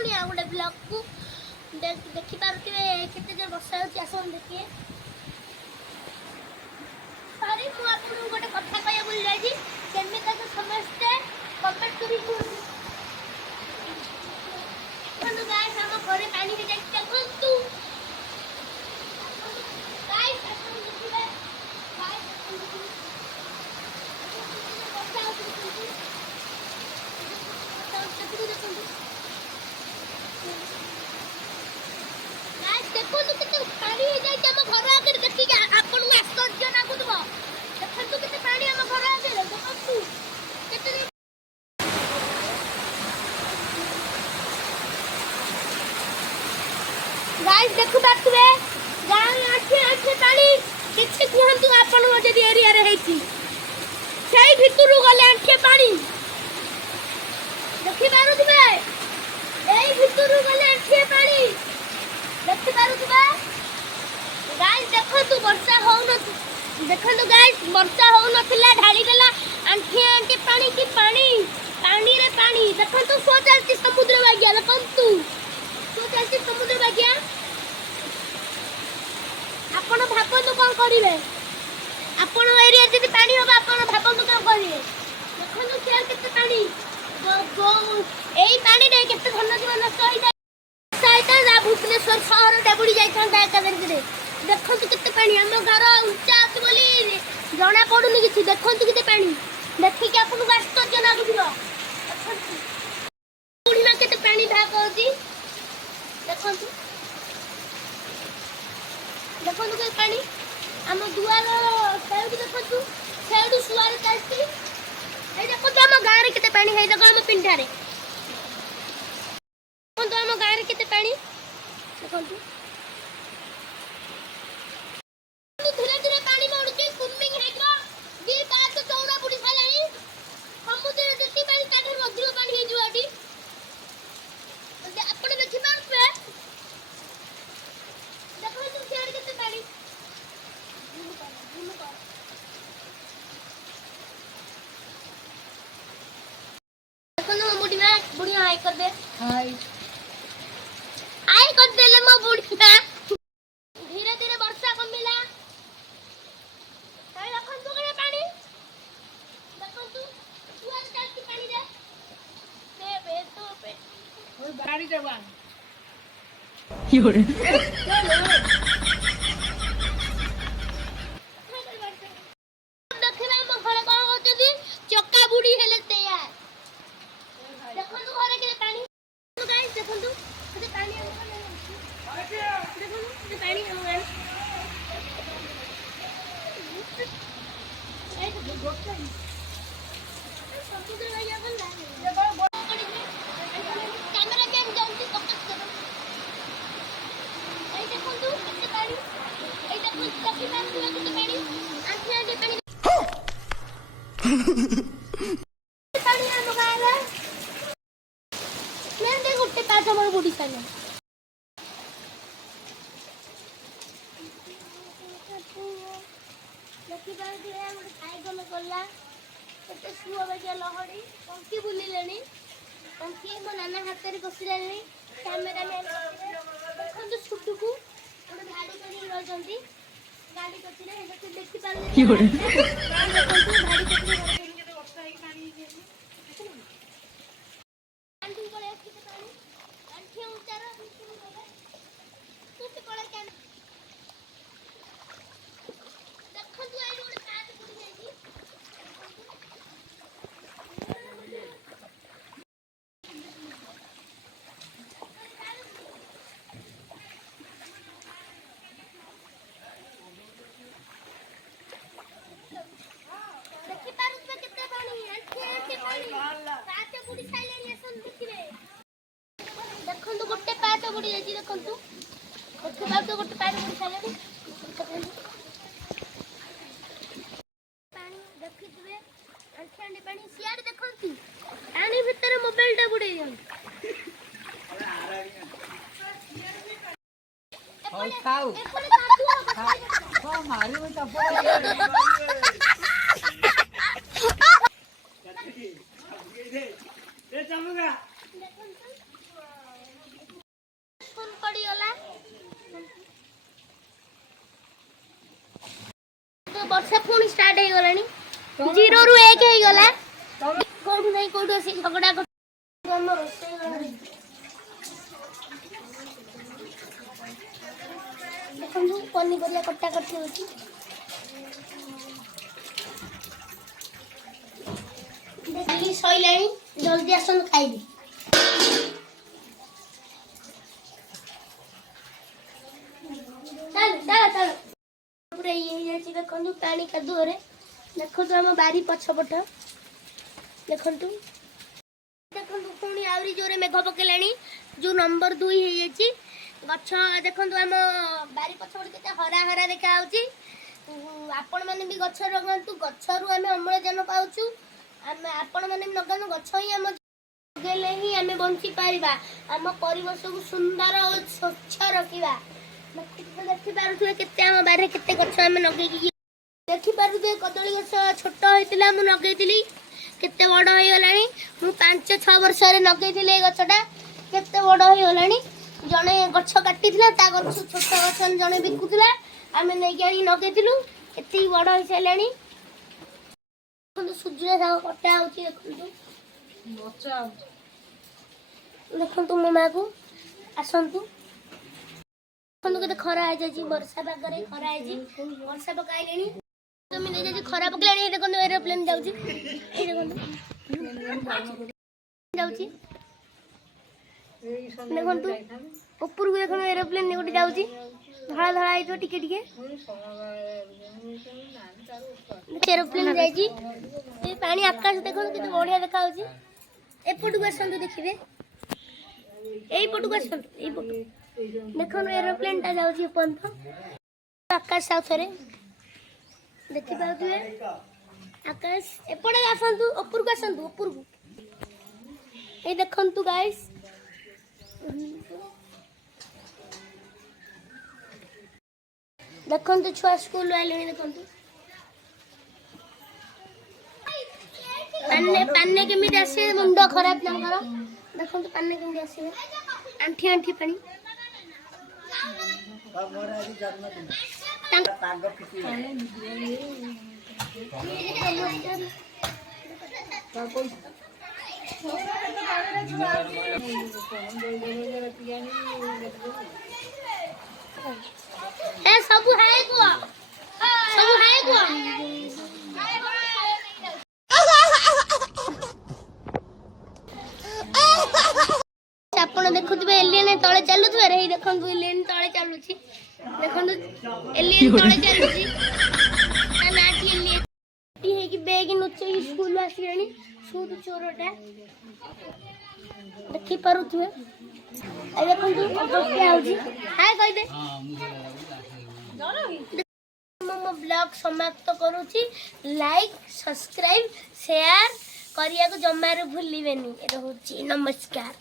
पुणी आ गोटे ब्लॉग को देखि पारुथिबे केते जे वर्षा होची आसन देखिए सारी मु आपन गोटे कथा कहया बोल जाई केमे तक समस्त कमेंट करी कोन गाइस हम घरे पानी रे जाई देखंतु गाइस अपन देखिबे गाइस वर्षा होची देखो तो कितने पानी है जाए हम घर आगे देखि के आपन को आश्चर्य ना गुदबो देखन तो कितने पानी हम घर आगे देखो तू कितने गाइस देखु बातबे गाय आठे पानी किछि कुहंतु आपन जे एरिया रे हेची सेई भितरु गले आठे पानी देखि पारुथिबे एई भितरु गले आठे पानी देखि पारुथिबे गाइस देखंतु वर्षा हो न देखंतु गाइस वर्षा हो नथिला ढाली देला आंठी पानी की पानी पानी रे पानी देखंतु सो चलती समुद्र बागिया देखंतु सो चलती समुद्र बागिया आपण भाबंतु कोन करिवे आपण एरिया जदी पानी होबा आपण भाबंतु कोन करिवे देखंतु केल केते पानी एई पानी रे केते धन जीवन नष्ट होई भुवनेश्वर शहर डेबुड़ी जाता देखु केते पानी आम घर उच्चा अच्छी बोली जना पड़ुनि कि देखु केते पानी देखिक आपको आश्चर्य लगुव पूर्णिमा केते पानी भाग होची देखु देखु के पानी आम दुआर सेउडी देखु सेउडी सुआर चलती ए देखु आम गाँव रे केते पानी है देखो आम पिंडारे देखु आम गाँव रे केते पानी देखु धीरे धीरे पानी बढ़ुची स्विमिंग हेगो दी पास चौड़ा बुडी सालाई समुद्र जति पानी ताठर अधिक पानी हे जुआडी आपण देखि पारबे देखो तू शेयर केते पानी देखो न बुढ़िया बुढ़िया हाय कर दे हाय कर देले मो बुढ़िया धीरे धीरे वर्षा कमिला ताई रखन तू करे पानी देखन तू सुआर चलती पानी दे बे तो पे ओई गाड़ी देबा योरे देखला मो घरे कोन होती चक्का बुढ़ी हेले तैयार देखन तू घरे के पानी गाइस देखन तू पानी पानी कैमरा केम जल्दी फोकस करो ए देखो तू कितने पानी ए देखो कभी बात हुआ कितने पानी आंखें आगे पानी पानी आ मगाला मैं देख उठे पास हमर बॉडी साले देखि बार दिए हमर साइकिल गला केते सुआ बगिया लहड़ी पंखी बुलिलेनी पंखी मो नाना हाथ रे बसिलेनी कैमरा मैन देखन तो छुटू को ओडे गाड़ी करी रह जंदी गाड़ी कतिरे हे देखि पाले की होरे गाड़ी कतिरे केते वर्षा है पानी आंटी कोले केते पानी आंटी उचार तू से कोले कैन देखो गोटे पाट बुड़ी जाई देखो गोटे पाट बुड़ी साले पानी देखिबे अंठे पानी सियार देखो पानी भीतर मोबाइल टा बुड़ी जाई और खाओ हां मारी में चप्पल दे चमुगा पुणी स्टार्ट हो गलानी 0 रु 1 हो गला कोठु नहीं कोठु से झगड़ा हम रोसे गलानी देखो पनी परिया कट्टा कट्टी होची देखली सइलानी जल्दी आसन खाइबी चल चल चल पूरा ये जाची देखंतु पानी कादुरे देखंतु हम बारी पछपट देखंतु देखंतु पुणी आवरी जोरे मेघ पकेलानी जो नंबर 2 हे जाची गछ देखंतु हम बारी पछपट केते हरा हरा देखा आउची आपण माने भी गछ लगंतु गछरु हम अम्लजान पाउछु हम आपण माने भी लगन गछ ही हम गेले ही हम बंची पारिबा हम परिवेश को सुंदर और स्वच्छ रखिबा देखि पारुथुए केते हम बारे केते गछ हम नगेकी देखि पारुथुए कदली गछ छोट होइतिला मु नगेतिली केते बड़ होई गलानी मु 5-6 वर्ष रे नगेतिले गछटा केते बड़ होई गलानी जने गछ काटिथिला ता गछ छोट गछ जने बिकुथिला आमे नै गानी नगेतिलु केते बड़ होई सैलानी देखंतु सूर्य साग कटा होची देखंतु बच्चा देखंतु मो मागु आसंतु देखंतु केते खरा आ जाची वर्षा पागरे खरा आजी वर्षा पकाइलेनी तुम दे जाची खरा पकलेनी देखंतु एरोप्लेन जाउची ए देखंतु जाउची देखंतु ऊपर को देखंतु एरोप्लेन गोटी जाउची धळा धळा आइतो टिके टिके एरोप्लेन जाइची ए पानी आकाश देखंतु केते बढ़िया देखा होची एपटु आसंतु देखिबे एई पटु आसंतु एई पटु देखो एरोप्लेन टा जाउची पंथ आकाश साउथरे देखि पाउथुए आकाश एपडे आसंतु ऊपर को आसंतु ऊपर को ए देखंतु गाइस देखंतु छुआ स्कूल आइलेनी देखंतु पाने केमिति आसे मुंडो खराब नंगर देखंतु पाने केमिति आसे आंठी आंठी पानी सबु है को आपण देखुथबे एलियन तळे चलुथबे रे देखंतु एलियन तळे चलुची देखंतु एलियन तळे चलुची ना नाटी एलियन टी हे कि बेग नुचे स्कूल आसीरानी सूद चोरटा देखि पारुथबे ए देखंतु अबके आउची हाय कहि दे मम ब्लॉग समाप्त करूची लाइक सब्सक्राइब शेयर करिया को जमारे भूलिबेनी रहउची नमस्कार।